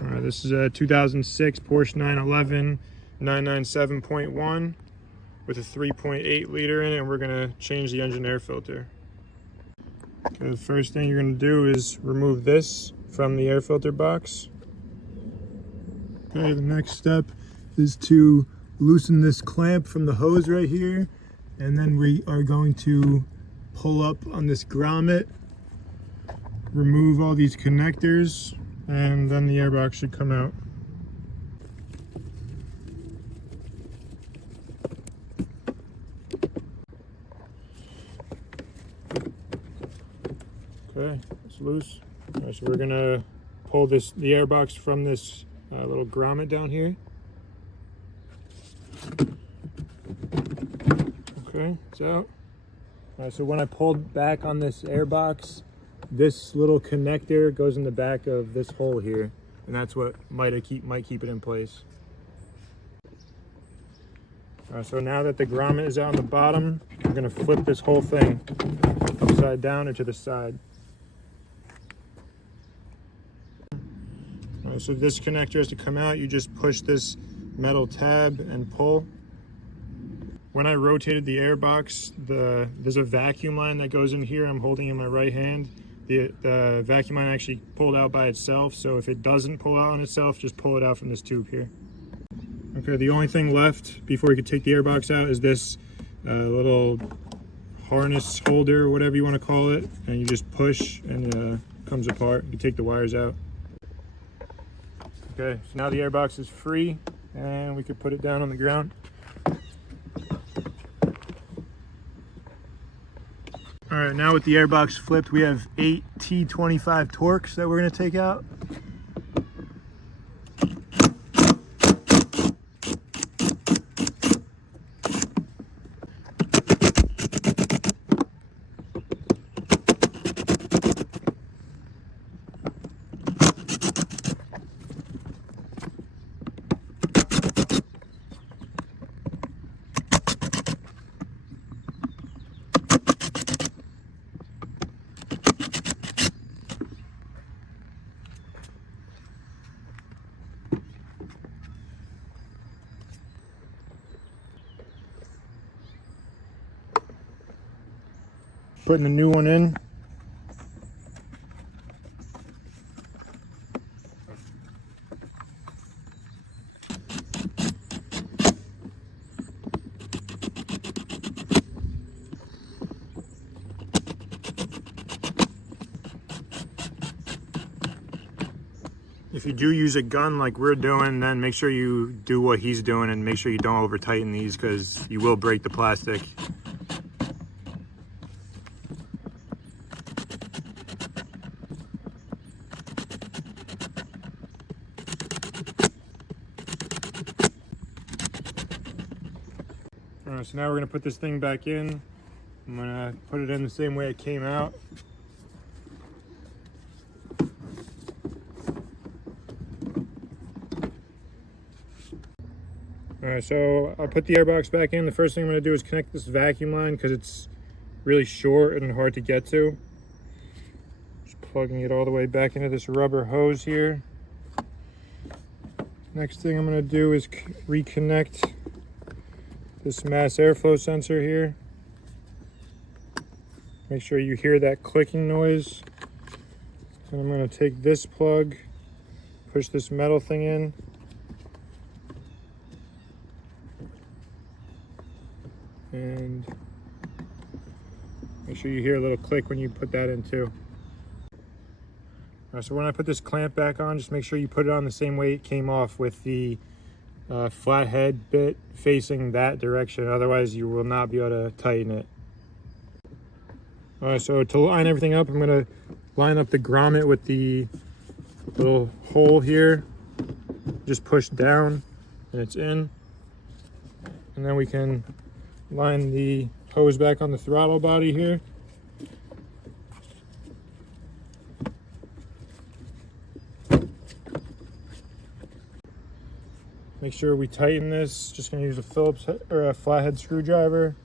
This is a 2006 Porsche 911 997.1 with a 3.8 liter in it, and we're going to change the engine air filter. Okay, the first thing you're going to do is remove this from the air filter box. Okay, the next step is to loosen this clamp from the hose right here, and then we are going to pull up on this grommet, remove all these connectors, and then the airbox should come out. Okay, it's loose. All right, so we're gonna pull the airbox from this little grommet down here. Okay, it's out. All right, so when I pulled back on this airbox, this little connector goes in the back of this hole here, and that's what might keep it in place. All right, so now that the grommet is out on the bottom, I'm gonna flip this whole thing upside down or to the side. All right, so this connector has to come out. You just push this metal tab and pull. When I rotated the airbox, there's a vacuum line that goes in here. I'm holding in my right hand. The vacuum line actually pulled out by itself, so if it doesn't pull out on itself, just pull it out from this tube here. Okay, the only thing left before you can take the airbox out is this little harness holder, or whatever you want to call it, and you just push and it comes apart. You can take the wires out. Okay, so now the airbox is free, and we could put it down on the ground. All right, now with the airbox flipped, we have 8 T25 Torx that we're going to take out. Putting the new one in. If you do use a gun like we're doing, then make sure you do what he's doing and make sure you don't over tighten these, because you will break the plastic. All right, so now we're going to put this thing back in. I'm going to put it in the same way it came out. All right, so I put the airbox back in. The first thing I'm going to do is connect this vacuum line because it's really short and hard to get to. Just plugging it all the way back into this rubber hose here. Next thing I'm going to do is reconnect this mass airflow sensor here. Make sure you hear that clicking noise. And I'm going to take this plug, push this metal thing in. And make sure you hear a little click when you put that in too. All right, so when I put this clamp back on, just make sure you put it on the same way it came off, with the flathead bit facing that direction. Otherwise you will not be able to tighten it. All right, so to line everything up, I'm going to line up the grommet with the little hole here. Just push down and it's in. And then we can line the hose back on the throttle body here. Make sure we tighten this. Just going to use a Phillips or a flathead screwdriver.